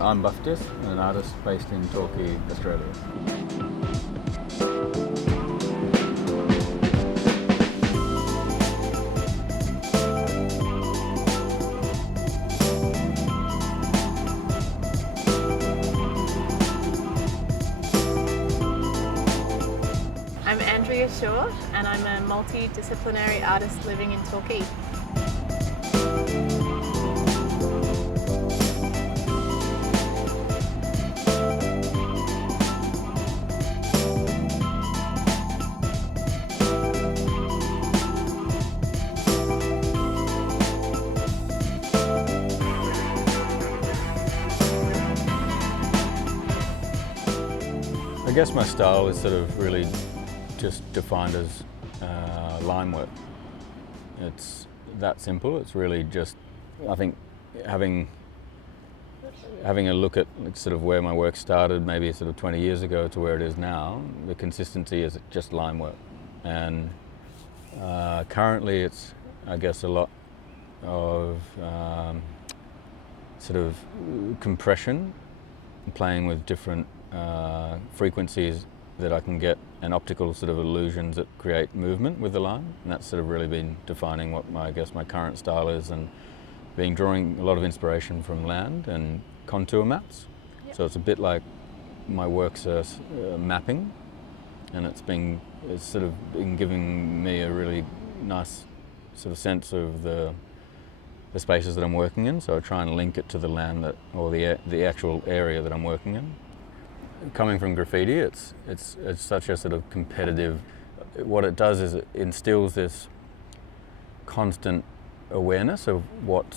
I'm Baftis, an artist based in Torquay, Australia. I'm Andrea Shaw, and I'm a multidisciplinary artist living in Torquay. I guess my style is sort of really just defined as line work. It's that simple. It's really just, I think, having a look at sort of where my work started maybe sort of 20 years ago to where it is now, the consistency is just line work. And currently it's, I guess, a lot of sort of compression, playing with different frequencies that I can get, and optical sort of illusions that create movement with the line. And that's sort of really been defining what my current style is, and drawing a lot of inspiration from land and contour maps. Yep. So it's a bit like my work's mapping, and it's sort of been giving me a really nice sort of sense of the spaces that I'm working in. So I try and link it to the land or the actual area that I'm working in. Coming from graffiti, it's such a sort of competitive. What it does is it instills this constant awareness of what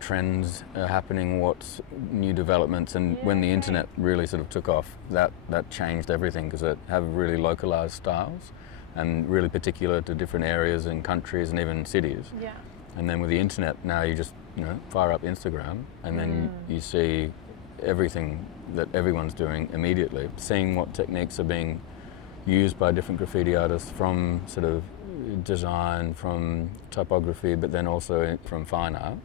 trends are happening, what's new developments, and when the internet really sort of took off, that changed everything, because it have really localized styles and really particular to different areas and countries and even cities. Yeah. And then with the internet now, you just fire up Instagram, and then you see everything that everyone's doing immediately. Seeing what techniques are being used by different graffiti artists, from sort of design, from typography, but then also from fine art.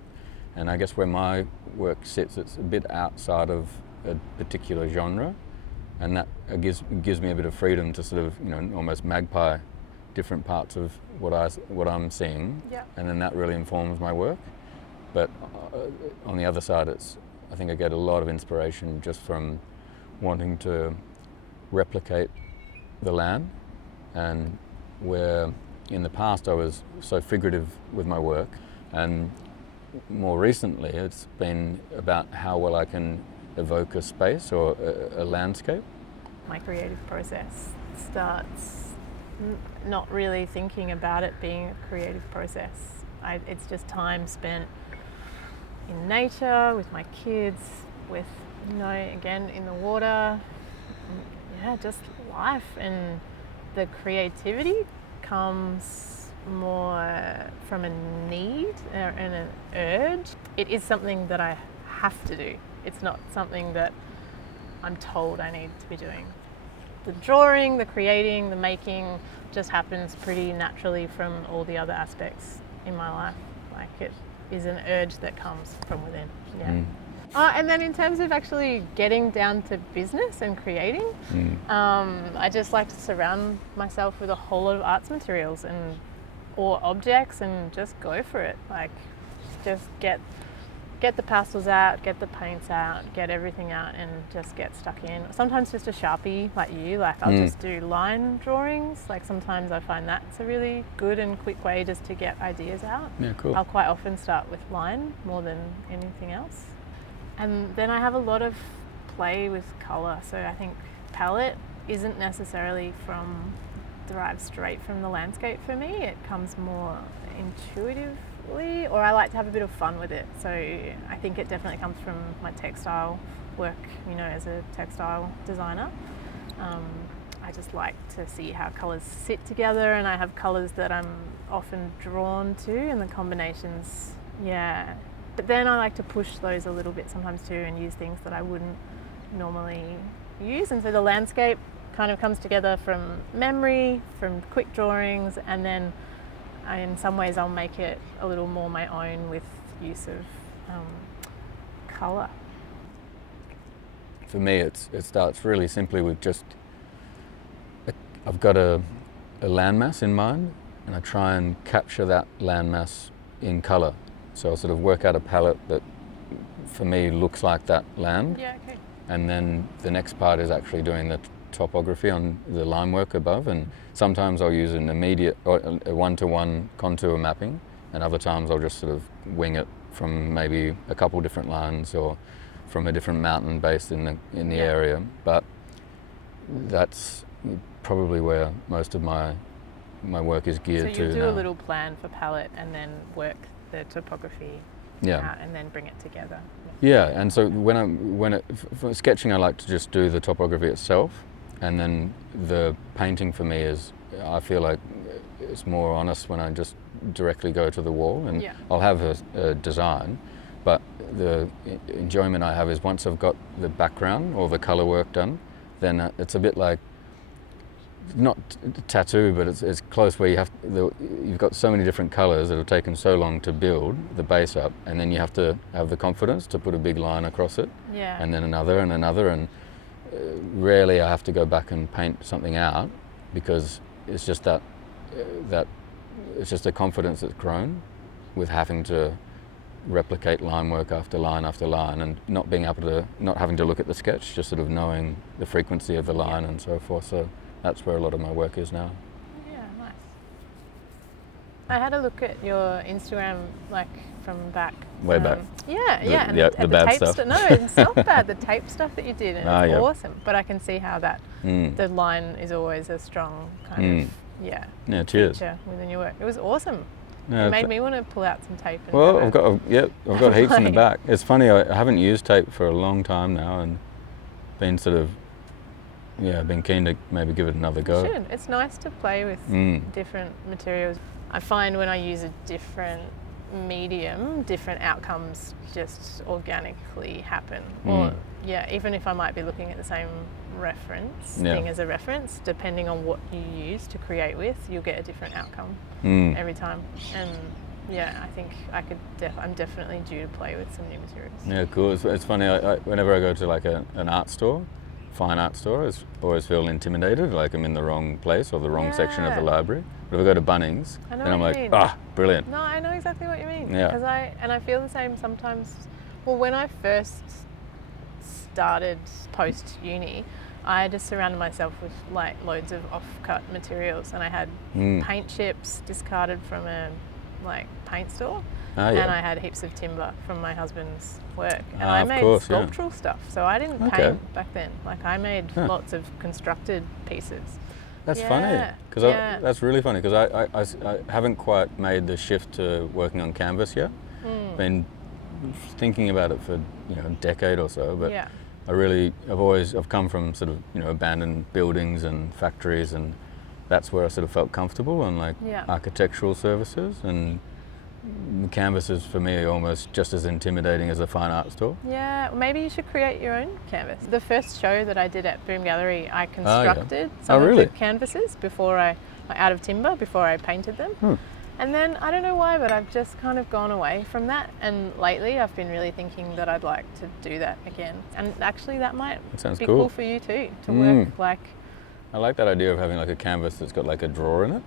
And I guess where my work sits, it's a bit outside of a particular genre, and that gives me a bit of freedom to sort of almost magpie different parts of what I'm seeing. Yep. And then that really informs my work. But on the other side, I think I get a lot of inspiration just from wanting to replicate the land, and where in the past I was so figurative with my work, and more recently it's been about how well I can evoke a space or a landscape. My creative process starts not really thinking about it being a creative process. It's just time spent in nature, with my kids, with, again, in the water. Yeah, just life. And the creativity comes more from a need and an urge. It is something that I have to do. It's not something that I'm told I need to be doing. The drawing, the creating, the making just happens pretty naturally from all the other aspects in my life. Like, it is an urge that comes from within. Yeah. And then in terms of actually getting down to business and creating, I just like to surround myself with a whole lot of arts materials or objects, and just go for it. Like, just get the pastels out, get the paints out, get everything out, and just get stuck in. Sometimes just a Sharpie, like you, like I'll just do line drawings. Like, sometimes I find that's a really good and quick way just to get ideas out. Yeah, cool. I'll quite often start with line more than anything else. And then I have a lot of play with colour. So I think palette isn't necessarily derived straight from the landscape for me. It comes more intuitively, or I like to have a bit of fun with it. So I think it definitely comes from my textile work, as a textile designer. I just like to see how colours sit together, and I have colours that I'm often drawn to, and the combinations, yeah. But then I like to push those a little bit sometimes too, and use things that I wouldn't normally use. And so the landscape kind of comes together from memory, from quick drawings, and then in some ways I'll make it a little more my own with use of colour. for me, it starts really simply with just, I've got a landmass in mind, and I try and capture that landmass in colour. So I sort of work out a palette that, for me, looks like that land. Yeah, okay. And then the next part is actually doing the topography on the line work above, and sometimes I'll use an immediate or a one-to-one contour mapping, and other times I'll just sort of wing it from maybe a couple different lines or from a different mountain based in the area. But that's probably where most of my work is geared to. So you do now. a little plan for palette and then work the topography out and then bring it together. Yeah, and so for sketching, I like to just do the topography itself, and then the painting for me is, I feel like it's more honest when I just directly go to the wall, and I'll have a design, but the enjoyment I have is once I've got the background or the colour work done, then it's a bit like, not tattoo, but it's close, where you've got so many different colours that have taken so long to build the base up, and then you have to have the confidence to put a big line across it, and then another and another, and rarely I have to go back and paint something out, because it's just that it's just a confidence that's grown with having to replicate line work after line after line, and not having to look at the sketch, just sort of knowing the frequency of the line and so forth. So that's where a lot of my work is now. Yeah, nice. I had a look at your Instagram, like from back. Way back. And the bad tape stuff. No, it's not bad. The tape stuff that you did, and it's awesome. But I can see how that the line is always a strong kind of cheers. feature within your work. It was awesome. No, it made me want to pull out some tape. And I've got heaps in the back. It's funny, I haven't used tape for a long time now, and been sort of been keen to maybe give it another go. You should. It's nice to play with different materials. I find when I use a different medium, different outcomes just organically happen. Or even if I might be looking at the same thing as a reference, depending on what you use to create with, you'll get a different outcome every time. And I think I'm definitely due to play with some new materials. Yeah, cool. It's funny, whenever I go to like an art store, fine art store, I always feel intimidated, like I'm in the wrong place or the wrong section of the library. But if I go to Bunnings, then I'm like, brilliant. No, I know exactly what you mean. Yeah. Because I feel the same sometimes. Well, when I first started post-uni, I just surrounded myself with like loads of off-cut materials, and I had paint chips discarded from a paint store. And I had heaps of timber from my husband's work, and I made sculptural stuff. So I didn't paint back then. Like I made lots of constructed pieces. That's funny, because that's really funny, because I haven't quite made the shift to working on canvas yet. Been thinking about it for a decade or so, but I've come from sort of abandoned buildings and factories, and that's where I sort of felt comfortable on architectural services, and the canvas is for me almost just as intimidating as a fine art store. Yeah, maybe you should create your own canvas. The first show that I did at Boom Gallery, I constructed some of the canvases out of timber before I painted them. And then, I don't know why, but I've just kind of gone away from that. And lately I've been really thinking that I'd like to do that again. And actually that might be cool for you too, to work like... I like that idea of having like a canvas that's got like a drawer in it.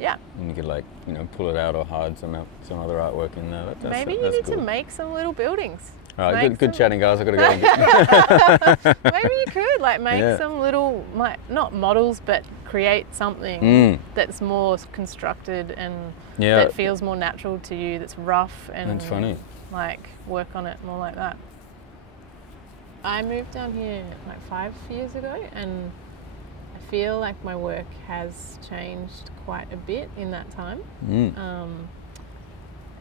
Yeah. And you could pull it out or hide some other artwork in there. Maybe you need to make some little buildings. All right, good chatting, guys. I've got to go and get... Maybe you could make some little, not models, but create something that's more constructed and that feels more natural to you, that's rough, and that's funny. Work on it more like that. I moved down here 5 years ago, and I feel like my work has changed quite a bit in that time.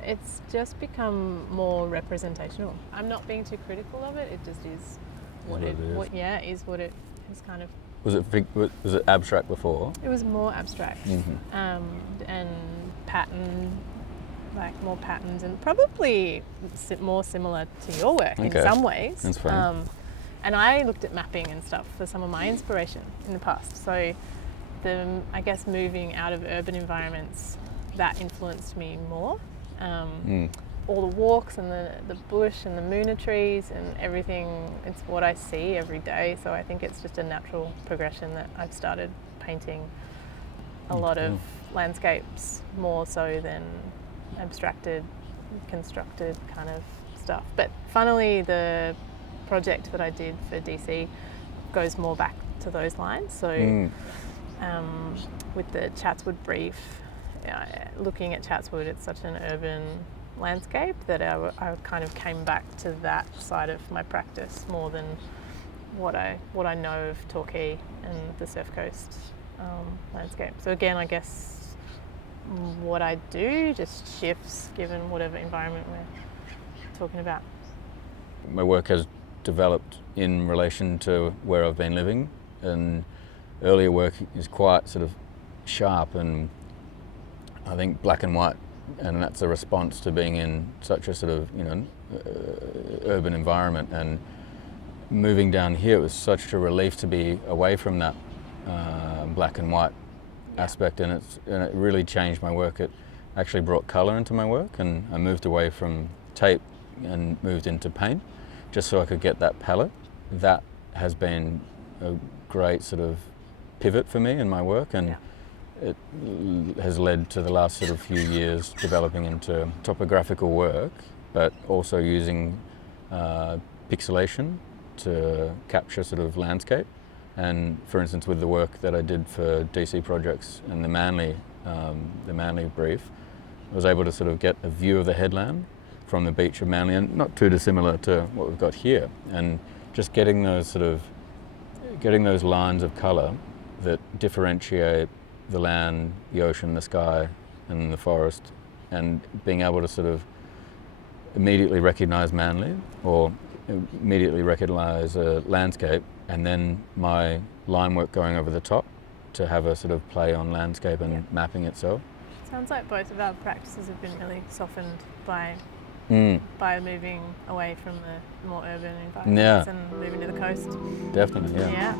It's just become more representational. I'm not being too critical of it. It just is what it is kind of. Was it abstract before? It was more abstract, and pattern, more patterns, and probably more similar to your work in some ways. That's fine. And I looked at mapping and stuff for some of my inspiration in the past. So, I guess moving out of urban environments, that influenced me more. all the walks and the bush and the moona trees and everything, it's what I see every day. So I think it's just a natural progression that I've started painting a lot of landscapes more so than abstracted, constructed kind of stuff. But funnily, the project that I did for DC goes more back to those lines. So with the Chatswood brief, looking at Chatswood, it's such an urban landscape that I kind of came back to that side of my practice more than what I know of Torquay and the Surf Coast landscape. So again, I guess what I do just shifts given whatever environment we're talking about. My work has developed in relation to where I've been living, and earlier work is quite sort of sharp and I think black and white, and that's a response to being in such a sort of urban environment. And moving down here, it was such a relief to be away from that black and white aspect, and it really changed my work. It actually brought colour into my work, and I moved away from tape and moved into paint just so I could get that palette. That has been a great sort of pivot for me in my work, and it has led to the last sort of few years developing into topographical work, but also using pixelation to capture sort of landscape. And for instance, with the work that I did for DC projects and the Manly brief, I was able to sort of get a view of the headland from the beach of Manly, and not too dissimilar to what we've got here. And just getting those lines of colour that differentiate the land, the ocean, the sky, and the forest, and being able to sort of immediately recognise Manly or immediately recognise a landscape, and then my line work going over the top to have a sort of play on landscape and mapping itself. Sounds like both of our practices have been really softened by moving away from the more urban environments and moving to the coast. Definitely, Yeah.